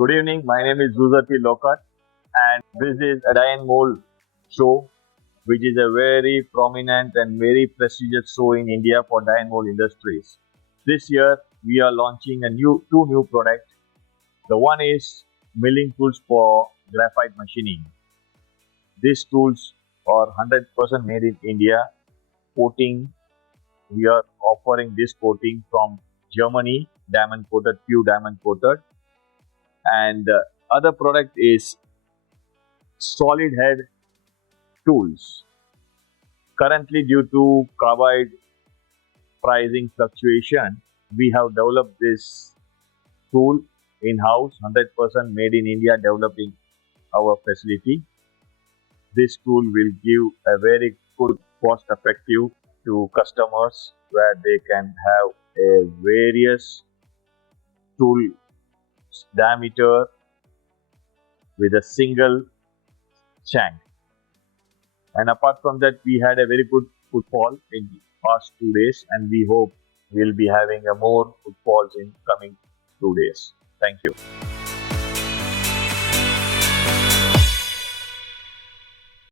Good evening, my name is Zuzati Lokar and this is a die and mold show, which is a very prominent and very prestigious show in India for die and mold industries. This year we are launching two new products. The one is milling tools for graphite machining. These tools are 100% made in India. Coating, we are offering this coating from Germany, diamond coated, pure diamond coated. And other product is solid head tools. Currently, due to carbide pricing fluctuation, we have developed this tool in-house, 100% made in India, developed in our facility. This tool will give a very good cost effective to customers, where they can have a various tool diameter with a single shank. And apart from that, we had a very good footfall in the past 2 days, and we hope we'll be having a more footfalls in coming 2 days. Thank you.